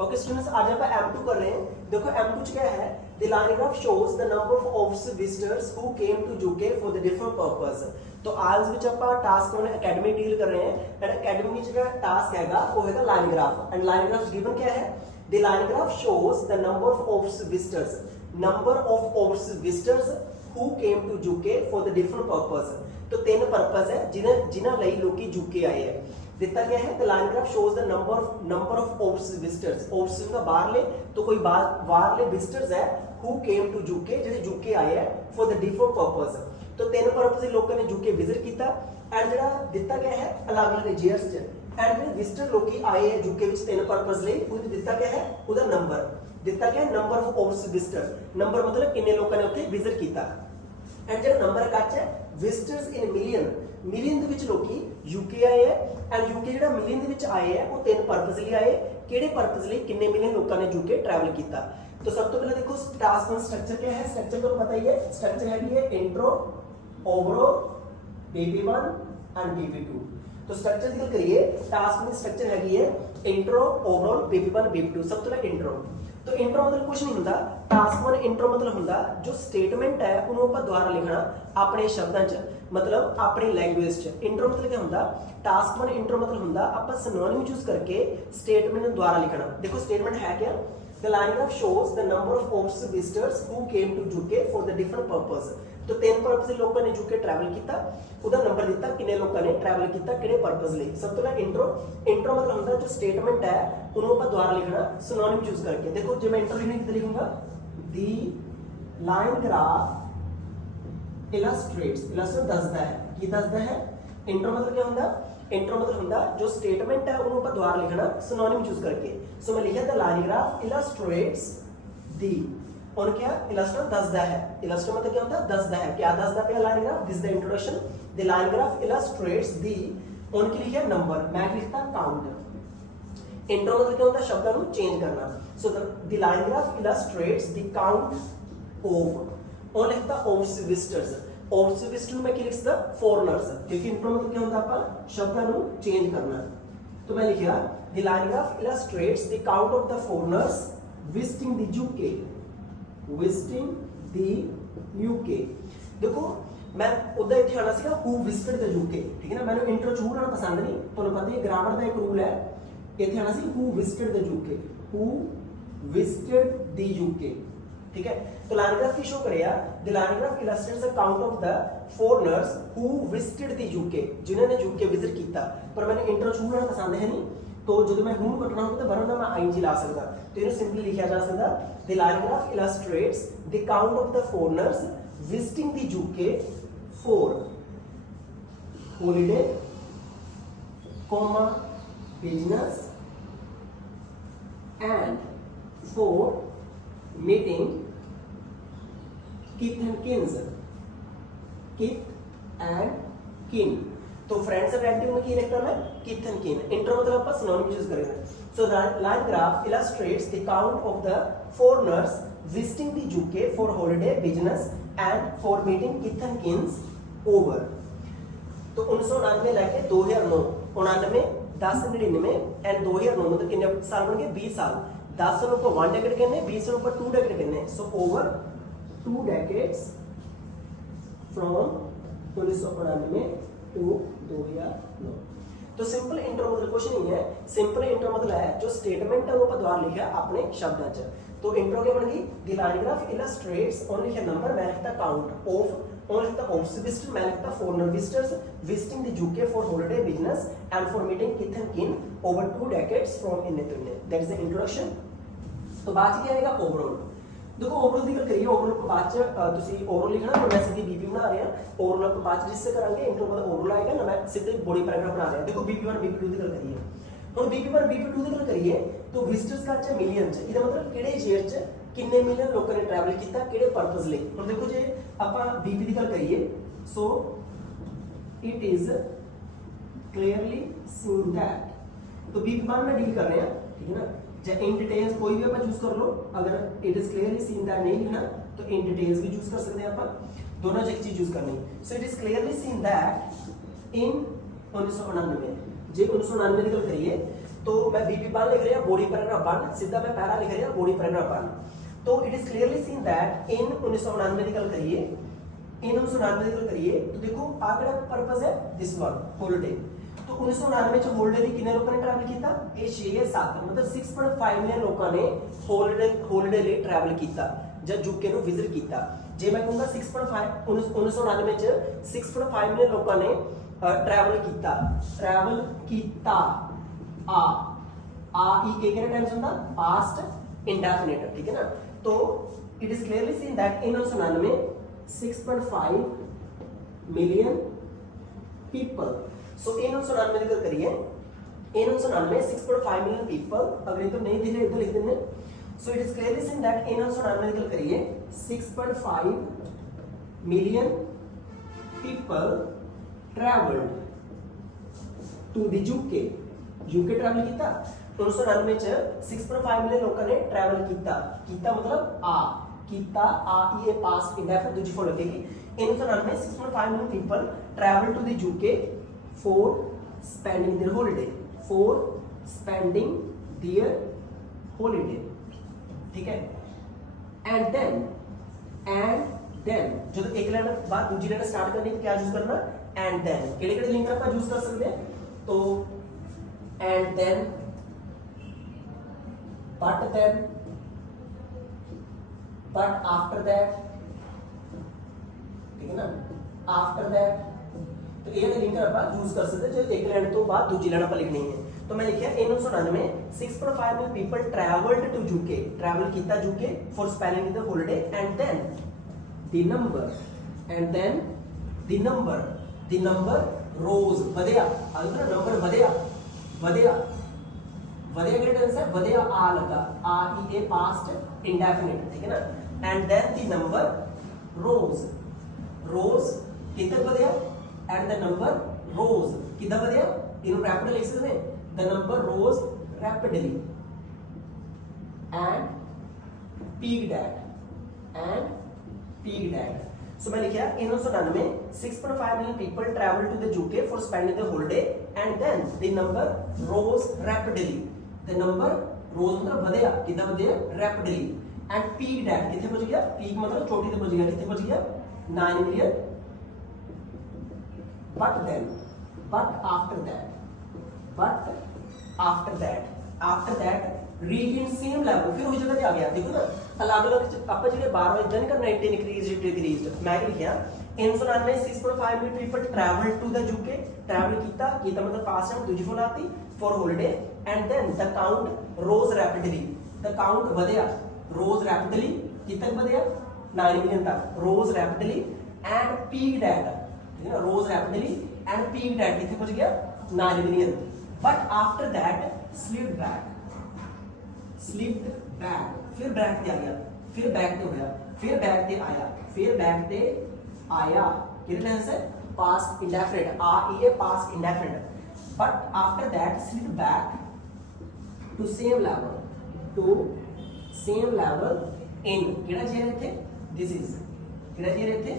Okay students, आज आप M2 कर रहे हैं। देखो M2 च क्या है, the line graph shows the number of visitors who came to UK for the different purpose. तो आज ਵਿੱਚ ਆਪਾਂ टास्क वन एकेडमी डील कर रहे हैं एंड एकेडमी ਵਿੱਚ ਜਿਹੜਾ टास्क ਹੈਗਾ ਉਹ ਹੈਗਾ line graph and line graph given क्या है, the line graph shows the number of visitors, number of visitors who came to UK for the different purpose. तो तीन पर्पस है जिन्हां ਲਈ ਲੋਕੀ यूके आए हैं। दिता गया है the line graph shows the number of visitors, overs का बाहरले तो कोई बाहरले विजिटर्स है हु केम टू यूके ਜਿਹੜੇ यूके आए हैं फॉर द डिफरेंट पर्पस। तो तीन पर्पस ਦੇ ਲੋਕਾਂ ਨੇ यूके विजिट ਕੀਤਾ ਐਂਡ ਜਿਹੜਾ ਦਿੱਤਾ ਗਿਆ ਹੈ ਅਲੱਗ-ਅਲੱਗ ਈਅਰਸ ਚ ਐਂਡ ਜਿਹੜੇ ਵਿਜ਼ਿਟਰ ਲੋਕੀ ਆਏ ਹੈ यूके ਵਿੱਚ ਤਿੰਨ पर्पस ਲਈ ਉਹਦੇ ਦਿੱਤਾ ਗਿਆ ਹੈ ਉਹਦਾ ਨੰਬਰ ਦਿੱਤਾ ਗਿਆ ਨੰਬਰ ਆਫ ਵਿਜ਼ਿਟਰਸ। ਨੰਬਰ ਮਤਲਬ ਕਿੰਨੇ ਲੋਕਾਂ ਨੇ ਉੱਥੇ ਵਿਜ਼ਿਟ ਕੀਤਾ ਐਂਡ ਜਿਹੜਾ ਨੰਬਰ ਕੱਚ ਹੈ ਵਿਜ਼ਿਟਰਸ ਇਨ ਮਿਲੀਅਨ ਦੇ ਵਿੱਚ ਲੋਕੀ यूके ਆਏ ਹੈ ਐਂਡ यूके ਜਿਹੜਾ ਮਿਲੀਅਨ ਦੇ ਵਿੱਚ ਆਏ ਹੈ ਉਹ ਤਿੰਨ पर्पस ਲਈ ਆਏ। ਕਿਹੜੇ पर्पस ਲਈ ਕਿੰਨੇ ਮਿਲੀਅਨ ਲੋਕਾਂ ਨੇ यूके ट्रैवल ਕੀਤਾ। तो सब तो पहले देखो टास्क वन स्ट्रक्चर क्या है, स्ट्रक्चर तो पता ही है, स्ट्रक्चर है intro, overall, BP1 and BP2। तो स्ट्रक्चर की गल करिए टास्क वन स्ट्रक्चर है इंट्रो, ओवरऑल, BP1, BP2। सब तो पहले इंट्रो। तो इंट्रो मतलब कुछ नहीं होता, टास्क वन इंट्रो मतलब होता जो स्टेटमेंट है उन्होंने ਆਪਾਂ ਦੁਆਰਾ ਲਿਖਣਾ ਆਪਣੇ ਸ਼ਬਦਾਂ 'ਚ, मतलब अपनी लैंग्वेज च। इंट्रो मतलब क्या होता, टास्क वन इंट्रो मतलब होता आप सिनोनिम यूज करके स्टेटमेंट द्वारा लिखना। देखो स्टेटमेंट है क्या, the line graph shows the number of visitors who came to UK for the different purpose। तो तीन पर्पस ਦੇ ਲੋਕਾਂ ਨੇ UK ट्रैवल ਕੀਤਾ, ਉਹਦਾ ਨੰਬਰ ਦਿੱਤਾ ਕਿੰਨੇ ਲੋਕਾਂ ਨੇ ट्रैवल ਕੀਤਾ ਕਿਹੜੇ पर्पस ਲਈ। ਸਭ ਤੋਂ ਪਹਿਲਾਂ इंट्रो मतलब ਹੁੰਦਾ जो स्टेटमेंट है ਉਹਨੂੰ ਆਪਾਂ ਦੁਆਰਾ ਲਿਖਣਾ सिनोनिम यूज करके। देखो ਜੇ मैं इंट्रो लिखने की लिखूंगा the line graph illustrates ਦੱਸਦਾ ਹੈ, ਕੀ ਦੱਸਦਾ ਹੈ। इंट्रो मतलब क्या ਹੁੰਦਾ, इंट्रो मतलब ਹੁੰਦਾ जो स्टेटमेंट है ਉਹਨੂੰ ਆਪਾਂ ਦੁਆਰਾ ਲਿਖਣਾ सिनोनिम यूज करके। सो मैं लिखा the line graph illustrates the, और क्या illustrate ਦੱਸਦਾ ਹੈ। illustrate मतलब क्या होता है ਦੱਸਦਾ है, क्या ਦੱਸਦਾ ਪਿਆ line graph, this the introduction. The line graph illustrates the, और की लिखा नंबर, मैं लिखता काउंट। इंट्रो मतलब क्या होता है शब्दां ਨੂੰ चेंज करना। So the line graph illustrates the count of, और लिखता of visitors, ऑफ विजिटर में क्या लिखता फॉरेनर्स, क्योंकि इंट्रो मतलब क्या होता है अपन शब्दां ਨੂੰ चेंज करना। तो मैं लिखा the line graph illustrates the count of the foreigners visiting the UK, visiting the UK। देखो मैं उधर इत्थे आना सीगा who visited the UK, ठीक है ना। मैंने इंट्रो ਚ who ਆਣਾ पसंद नहीं, ਤੁਹਾਨੂੰ पता है ग्रामर ਦਾ ਇੱਕ ਰੂਲ ਹੈ, ਇੱਥੇ ਆਣਾ ਸੀ who visited the UK, who visited the UK, ठीक है। तो लाइन ग्राफ की शो करेगा the line graph illustrates the count of the foreigners who visited the UK, जिन्होंने UK विजिट किया। पर मैंने इंट्रो छू लेना पसंद है नहीं, तो जो मैं हूं कटना होता है वरना मैं ing ला सकता, तो इन्हें सिंपली लिखा जा सकता the line graph illustrates the count of the foreigners visiting the UK for holiday, business and for meeting किथ एंड किन्स, किथ एंड किन। तो फ्रेंड्स एंड रिलेटिव में की लिखता मैं किथ एंड किन। इंट्रो मतलब अपन सिनोनिम यूज करेंगे। So the line graph illustrates the count of the foreigners visiting the UK for holiday, business and for meeting kith and kins over। तो 1999 लेके 2009, 99, 10, 99 एंड 2009 मतलब कितने साल बन गए 20 साल। 10 सालों को 1 डेकेड कहने, 20 सालों को 2 डेकेड कहने। So over 2 decades from 1999 to 2009। तो सिंपल इंट्रो मतलब कुछ नहीं है, सिंपल इंट्रो मतलब है जो स्टेटमेंट है वो ਆਪਾਂ ਦੁਆਰਾ ਲਿਖਿਆ ਆਪਣੇ ਸ਼ਬਦਾਂ 'ਚ। तो इंट्रो क्या बन गई द लाइन ग्राफ illustrates, और लिखा नंबर, मैं लिखता काउंट ऑफ, और लिखता ऑफ विजिटर, मैं लिखता foreigner visitors visiting the UK for holiday, business and for meeting किथ एंड किन ओवर 2 decades फ्रॉम इन्ने टू इन्ने। That is the introduction. तो बाद क्या आएगा ओवरऑल। देखो ओवरऑल की गल करिए, ओवरऑल को बाद च ओवरऑल लिखना, तो मैं सीधी बीपी बना रहा हूं। ओवरऑल को बाद जिससे करांगे इंट्रो मतलब ओवरऑल आएगा ना, मैं सीधे बॉडी पैराग्राफ बना रहा हूं। देखो BP1 BP2 की गल करिए, हुन BP1 BP2 की गल करिए तो विजिटर्स का च मिलियन च, ਇਹਦਾ मतलब ਕਿਹੜੇ ईयर च किन्ने मिलियन लोगों ने ट्रैवल किया किहड़े पर्पस ਲਈ। ਹੁਣ देखो जे ਆਪਾਂ BP ਦੀ ਗੱਲ करिए, सो it is clearly seen that, तो BP1 में डील कर रहे हैं, ठीक है ना। चाहे इन डिटेल्स कोई भी आप चूज कर लो, अगर it is clearly seen that नहीं लिखना तो इन डिटेल्स भी चूज कर सकते हैं आप, दोनों एक चीज यूज करनी। सो it is clearly seen that in 1999, जे 1999 की गल करिए तो मैं BP1 लिख रहा बॉडी पैराग्राफ 1, सीधा मैं पहला लिख रहा बॉडी पैराग्राफ 1। तो it is clearly seen that in 1999 की गल करिए, इन 1999 की गल करिए तो देखो आ केड़ा पर्पस है, दिस वन हॉलीडे। तो 1999 च हॉलीडे दी कितने लोगों ने ट्रैवल किया, ये 6 या 7 मतलब 6.5 मिलियन लोगों ने हॉलीडे लिए ट्रैवल किया जब यूके नु विजिट किया। जे मैं कहूंगा 6.5 1999 च 6.5 मिलियन लोगों ने ट्रैवल किया आ ई के केड़ा टेंस होंदा, पास्ट इंडेफिनिट, ठीक है ना। तो it is clearly seen that in 1999 6.5 million people. So in 1999 की गल करिए, इन 1999 6.5 मिलियन पीपल, अगर ये तो नहीं दिख रहे इधर लिख देंगे। So it is clearly seen that in 1999 की गल करिए 6.5 million people travelled to the UK, UK travel किया 1999 च 6.5 मिलियन लोगों ने ट्रैवल किया मतलब आ ई ए पास्ट इंडेफिनिट दूसरी फॉर्म लगेगी। In 1999 6.5 million people travel to the UK for spending their holiday, ठीक है। एंड देन जो एक लाइन बाद दूसरी लाइन स्टार्ट करनी तो क्या यूज करना, एंड देन केड़े-केड़े लिंक आप यूज कर सकते हैं, तो and then, but then, but after that, ठीक है ना, after that, तो ये लिंक आप यूज कर सकते हैं जो एक लाइन तो बाद दूसरी लाइन पर लिखनी है। तो मैं लिखा in 1999 6.5 million people travelled to UK, travel किया UK for spending the holiday, and then the number rose बढ़िया, अगर नंबर बढ़िया केड़ा टेंस है, बढ़िया आ लगा, आ ई ए पास्ट इंडेफिनिट, ठीक है ना। एंड देन द नंबर रोज कितना बढ़िया, एंड द नंबर रोज कितना बढ़िया, इनको रैपिडली लिख सकते हैं, the number rose rapidly and peaked at. So मैं लिखा in 1999 6.5 million people travel to the UK for spending the holiday, and then the number rose rapidly, the number rose मतलब बढ़िया, कितना बढ़िया, रैपिडली, एंड पीक्ड एट, कितने पहुंच गया, peak मतलब चोटी पे पहुंच गया, कितने पहुंच गया, 9 million. But after that reach in same level, फिर वही जगह पे आ गया। देखो ना अलग-अलग आप जो बार बार इधर नहीं करना, इट इंक्रीज्ड मैं लिखा in 1999 6.5 million people travel to the UK, travel किया मतलब पास्ट टाइम दूसरी फॉर्म आती for holiday, and then the count rose rapidly, the count बढ़िया, रोज रैपिडली कितने बढ़िया, 9 मिलियन तक, rose rapidly and peaked at, ठीक है ना, rose rapidly and peaked at कितने पहुंच गया, 9 million. But after that slipped back, फिर बैक पे आ गया, फिर बैक पे हो गया, फिर बैक पे आया, कितने टेंस है, पास्ट इंडेफिनिट, आ ई ए past indefinite. But after that slipped back to same level in केड़ा जे रहे थे, दिस इज केड़ा जे रहे थे,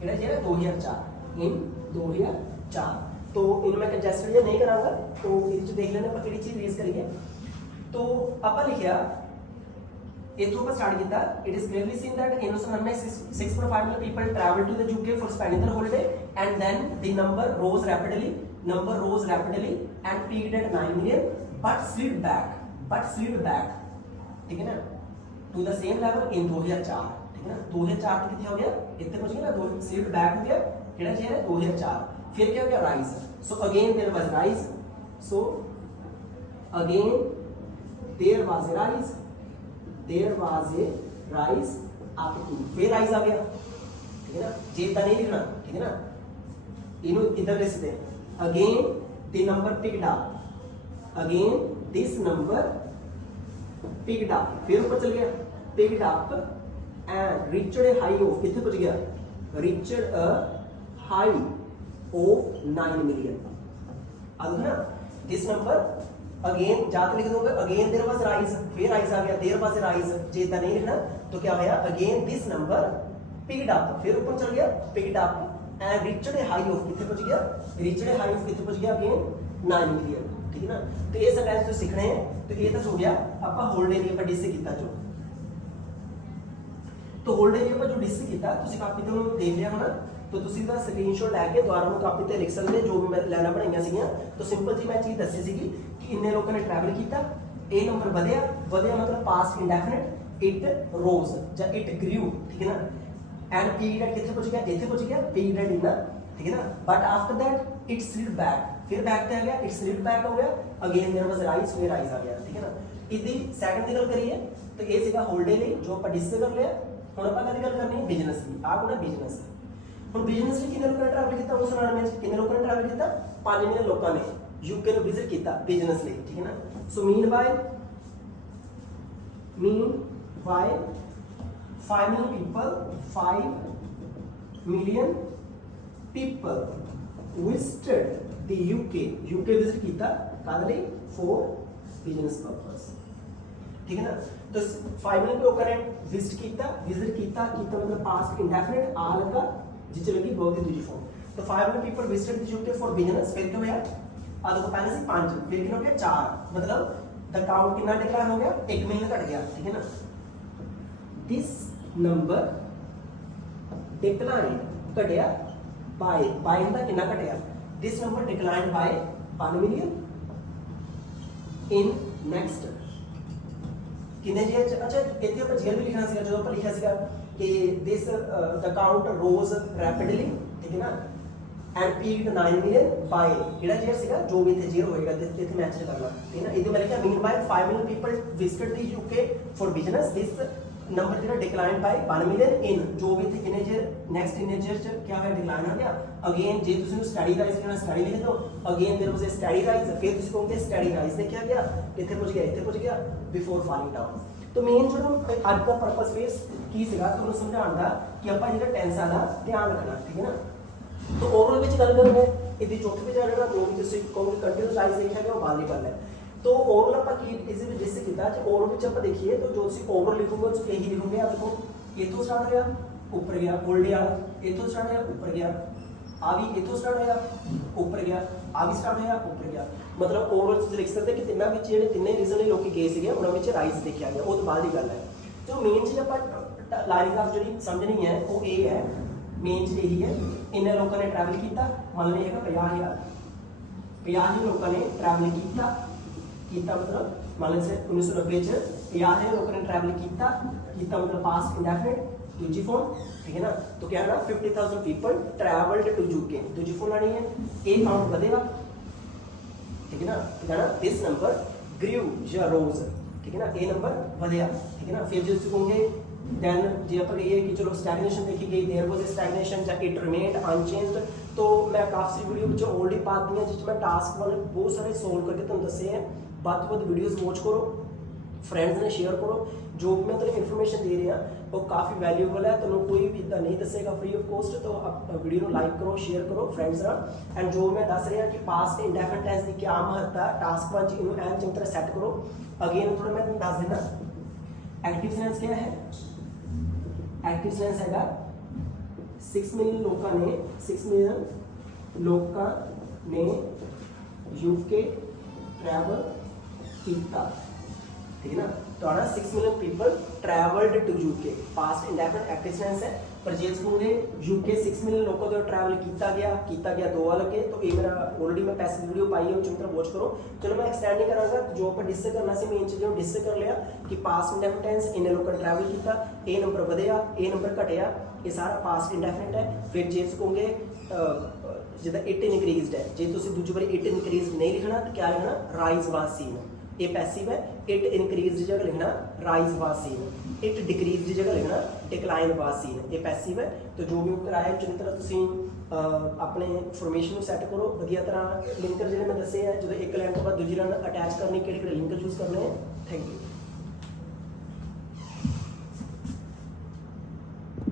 केड़ा जे 2004, इन 2004। तो इन मैं कंजेस्टेड नहीं करांगा, तो इस देख लेना पर केड़ी चीज रेज करिए। तो अपन लिखिया इथों पर स्टार्ट किया, it is clearly seen that in 1999 6.5 million people travel to the UK for spending their holiday, and then the number rose rapidly and peaked at 9 million, but slipped back, ठीक है ना, to the same level in 2004, ठीक है ना। 2004 तक कितना हो गया, इतने पहुंच गया ना, स्लिप्ड बैक हो गया, केड़ा चेयर है 2004। फिर क्या हो गया, rise, so again there was rise, so again there was a rise up to, फिर राइज आ गया, ठीक है ना, जेता नहीं लिखना, ठीक है ना, इनो इधर लिख सकते हैं, again the number picked up, again this number picked up, फिर ऊपर चल गया, picked up and reached A high of, कितने पहुंच गया, reached a high of 9 million. अब ना दिस नंबर अगेन जाते लिख दोगे, अगेन देयर वाज राइज, फिर राइज आ गया, देयर वाज राइज, जेता नहीं लिखना तो क्या होया, again this number picked up, फिर ऊपर चल गया, picked up and reached A high of, कितने पहुंच गया, रीच्ड ए हाई ऑफ कितने पहुंच गया, अगेन 9 मिलियन। ठीक है ना। तो ये सेंटेंस जो सीखने हैं तो ये तो हो गया ਆਪਾਂ ਹੋਲਡੇ ਲਈ ਆਪਾਂ ਡਿਸ ਕੀਤਾ ਜੋ। तो ਹੋਲਡੇ ਲਈ ਆਪਾਂ ਜੋ ਡਿਸ ਕੀਤਾ ਤੁਸੀਂ ਕਾਪੀ ਤੇ ਉਹਨੂੰ ਦੇਖ ਲਿਆ ਹੋਣਾ। तो ਤੁਸੀਂ ਦਾ ਸਕਰੀਨਸ਼ਾਟ ਲੈ ਕੇ ਦੁਬਾਰਾ ਨੂੰ ਕਾਪੀ ਤੇ ਲਿਖ ਸਕਦੇ ਜੋ ਵੀ ਮੈਂ ਲਾਈਨਾਂ ਬਣਾਈਆਂ ਸੀਗੀਆਂ। तो ਸਿੰਪਲ ਜੀ ਮੈਂ ਚੀਜ਼ ਦੱਸੀ ਸੀਗੀ ਕਿ ਇੰਨੇ ਲੋਕਾਂ ਨੇ ਟਰੈਵਲ ਕੀਤਾ, ਇਹ ਨੰਬਰ ਵਧਿਆ, ਵਧਿਆ ਮਤਲਬ ਪਾਸਟ ਇੰਡੈਫਿਨਿਟ, ਇਟ ਰੋਜ਼ ਜਾਂ ਇਟ ਗ੍ਰਿਊ, ਠੀਕ ਹੈ ਨਾ। ਐਂਡ ਪੀਰੀਅਡ ਕਿੱਥੇ ਪਹੁੰਚ ਗਿਆ, ਇੱਥੇ ਪਹੁੰਚ ਗਿਆ, ਪੀਰੀਅਡ ਇਨ, ठीक है ना। But after that it slid back, फिर बैक पे आ गया, इट स्लिड बैक हो गया, अगेन देयर वाज राइज, फिर राइज आ गया, ठीक है ना। इसदी सेकंड ਦੀ ਗੱਲ ਕਰੀਏ तो ये ਸੀਗਾ ਹੋਲਡੇ ਲਈ ਜੋ ਆਪਾਂ ਡਿਸਕਸ ਕਰ ਲਿਆ। ਹੁਣ ਆਪਾਂ ਕਾਹਦੀ ਗੱਲ ਕਰਨੀ ਹੈ, ਬਿਜ਼ਨਸ ਦੀ। ਆਹ ਕੋਣਾ ਬਿਜ਼ਨਸ। ਹੁਣ ਬਿਜ਼ਨਸ ਲਈ ਕਿੰਨੇ ਲੋਕਾਂ ਨੇ ਟਰੈਵਲ ਕੀਤਾ, ਉਸ ਨਾਲ ਵਿੱਚ ਕਿੰਨੇ ਲੋਕਾਂ ਨੇ ਟਰੈਵਲ ਕੀਤਾ, 5 ਮਿਲੀਅਨ ਲੋਕਾਂ ਨੇ ਯੂਕੇ ਨੂੰ ਵਿਜ਼ਿਟ ਕੀਤਾ ਬਿਜ਼ਨਸ ਲਈ, ਠੀਕ ਹੈ ਨਾ। ਸੋ ਮੀਨ ਬਾਈ 5 million people, 5 million people visited the UK visit किया कादली for business purpose, ठीक है ना। तो 5 million लोगों ने विजिट किया मतलब past indefinite आ लगा जिससे लगी बहुत ही दूसरी फॉर्म। तो 5 million people visited the UK for business, फिर क्या हुआ, अब देखो पहले से 5, फिर क्या हो गया 4, मतलब द काउंट कितना डिक्लाइन हो गया, 1 मिलियन घट गया, ठीक है ना। दिस नंबर डिक्लाइन घटिया बाय का कितना घटिया, this number decline by 1 million in next कितने जी। अच्छा इतने पर जीएल भी लिखना सीगा, जो पर लिखा सीगा कि this the count rose rapidly, ठीक है ना। एंड पीरियड 9 मिलियन बाय जेड़ा जीएल सीगा जो भी इथे जीरो होएगा इथे मैच करना, ठीक है ना। इधर मैं लिखा mean by 5 million people visited the UK for business, this number जो डिक्लाइन बाय 1 मिलियन इन जो भी थे किने जे नेक्स्ट इन जे क्या है डिक्लाइन हो गया। अगेन जे तुसी स्टडी राइज करना स्टडी लिख दो, again there was a study rise, फिर तुसी कहोगे स्टडी राइज देखा गया किथे पहुंच गया बिफोर फॉलिंग डाउन। तो मेन जो आज का पर्पस फेस की सीगा ਤੁਹਾਨੂੰ ਸਮਝਾਉਣ ਦਾ ਕਿ ਆਪਾਂ ਜਿਹੜਾ ਟੈਂਸਾਂ ਦਾ ਧਿਆਨ ਰੱਖਣਾ, ਠੀਕ ਹੈ ਨਾ। तो ओवरऑल ਵਿੱਚ ਗੱਲ ਕਰਾਂਗੇ ਇਹਦੀ ਚੌਥੀ ਵਿੱਚ ਜਿਹੜਾ ਜੋ ਵੀ ਤੁਸੀਂ ਕਹੋਗੇ ਕੰਟੀਨਿਊਸ ਰਾਈਜ਼ ਦੇਖਿਆ ਗਿਆ ਉਹ ਬਾਅਦ ਦੀ ਗੱਲ ਹੈ। तो ओवरऑल ਆਪਾਂ ਕੀ ਇਸ ਵਿੱਚ ਡਿਸਕਸ ਕੀਤਾ ਜੇ ओवरऑल ਵਿੱਚ ਆਪਾਂ ਦੇਖੀਏ तो जो ਤੁਸੀਂ ओवरऑल ਲਿਖੋਗੇ ਉਸ ਤੇ ਹੀ ਲਿਖੋਗੇ। आप देखो इथों स्टार्ट होया ऊपर गया, होल्डे वाला इथों स्टार्ट होया ऊपर गया, आ भी इथों स्टार्ट होया ऊपर गया, आ भी स्टार्ट होया ऊपर गया, मतलब ओवरऑल ਤੁਸੀਂ ਲਿਖ ਸਕਦੇ ਕਿ ਤਿੰਨਾਂ ਵਿੱਚ ਜਿਹੜੇ ਤਿੰਨੇ ਰੀਜ਼ਨ ਲਈ ਲੋਕੀ ਗਏ ਸੀਗੇ ਉਹਨਾਂ ਵਿੱਚ ਰਾਈਜ਼ ਦੇਖਿਆ ਗਿਆ, ਉਹ ਤੋਂ ਬਾਅਦ ਦੀ ਗੱਲ ਹੈ। ਜੋ ਮੇਨ ਚੀਜ਼ ਆਪਾਂ ਲਾਈਨ ਆਫ ਜਿਹੜੀ ਸਮਝਣੀ ਹੈ ਉਹ ਇਹ ਹੈ, ਮੇਨ ਚੀਜ਼ ਇਹੀ ਹੈ ਇੰਨੇ ਲੋਕਾਂ ਨੇ ਟਰੈਵਲ ਕੀਤਾ, ਮੰਨ ਲਓ ਹੈਗਾ 50,000 ਲੋਕਾਂ ਨੇ ਟਰੈਵਲ ਕੀਤਾ मतलब मान लीजिए 1990 च 50,000 लोगों ने ट्रैवल किया मतलब पास्ट इंडेफिनिट दूजी फॉर्म, ठीक है ना। तो क्या है ना 50,000 पीपल ट्रैवल्ड टू यूके, दूजी फॉर्म लानी है, ए काउंट बढ़ेगा, ठीक है ना। ठीक है ना, दिस नंबर ग्रू या रोज, ठीक है ना, ए नंबर बढ़ेगा, ठीक है ना। फिर जो कहोगे देन जे आप कहिए कि चलो स्टैग्नेशन देखी गई, देयर वाज ए स्टैग्नेशन या इट रिमेन्ड अनचेंज्ड। तो मैं काफी वीडियो ਵਿੱਚ ऑलरेडी पा दी है जिस मैं टास्क वाले बहुत सारे सोल्व करके ਤੁਹਾਨੂੰ ਦੱਸੇ हैं। ਵੱਧ ਤੋਂ ਵੱਧ ਵੀਡੀਓਜ਼ ਵਾਚ ਕਰੋ, ਫਰੈਂਡਸ ਨਾਲ ਸ਼ੇਅਰ ਕਰੋ, ਜੋ ਮੈਂ ਤੁਹਾਨੂੰ ਇਨਫੋਰਮੇਸ਼ਨ ਦੇ ਰਿਹਾ ਉਹ ਕਾਫੀ ਵੈਲਿਊਬਲ ਹੈ, ਤੁਹਾਨੂੰ ਕੋਈ ਵੀ ਇਦਾਂ ਨਹੀਂ ਦੱਸੇਗਾ ਫ੍ਰੀ ਆਫ ਕੋਸਟ। तो आप वीडियो ਨੂੰ ਲਾਈਕ ਕਰੋ, ਸ਼ੇਅਰ ਕਰੋ ਫਰੈਂਡਸ ਨਾਲ। ਐਂਡ ਜੋ ਮੈਂ ਦੱਸ ਰਿਹਾ ਕਿ ਪਾਸਟ ਇੰਡੈਫਿਨਿਟ ਟੈਂਸ ਦੀ ਕੀ ਮਹੱਤਤਾ ਹੈ, ਟਾਸਕ 1 ਇਹਨੂੰ ਐਨ ਚੰਗੀ ਤਰ੍ਹਾਂ ਸੈੱਟ ਕਰੋ। ਅਗੇਨ ਥੋੜਾ ਮੈਂ ਤੁਹਾਨੂੰ ਦੱਸ ਦਿੰਦਾ ਐਕਟਿਵ ਸੈਂਸ ਕੀ ਹੈ। ਐਕਟਿਵ ਸੈਂਸ ਹੈਗਾ 6 ਮਿਲੀਅਨ ਲੋਕਾਂ ਨੇ 6 ਮਿਲੀਅਨ ਲੋਕਾਂ ਨੇ यूके ट्रैवल किया, ठीक है ना। तो 6 million people travelled to UK, past indefinite active sense है। पर जे पूरे यूके 6 मिलियन लोगों को ट्रैवल किया गया दो वाल के, तो ये मेरा ऑलरेडी मैं पैसे वीडियो पाई है चंगी तरह वॉच करो। चलो मैं एक्सटेंड नहीं करांगा, जो आप डिस्कस करना सी मेन चीज़ों डिस्कस कर लिया कि पास्ट इंडेफिनिट टेंस इन्ने लोगों ने ट्रैवल किया, ए नंबर बढ़िया ए नंबर घटिया, ये सारा पास्ट इंडेफिनिट है। फिर जे कहोगे जिदा इट इनक्रीज्ड है, जे तुम दूजी बार इट इनक्रीज्ड नहीं लिखना तो क्या लिखना राइज वाज सीन, ये पैसिव है। इट इंक्रीज की जगह लिखना rise was scene, it decrease की जगह लिखना डिक्लाइन वाज सीन, ये पैसिव है। तो जो भी कराया चंगी तरह तुम अपने इनफॉर्मेशन सैट करो वधिया तरह। लिंकर जो मैं दसे है जो एक लाइन तो बाद दूजी लाइन अटैच करनी कि लिंकर यूज करने हैं। Thank you.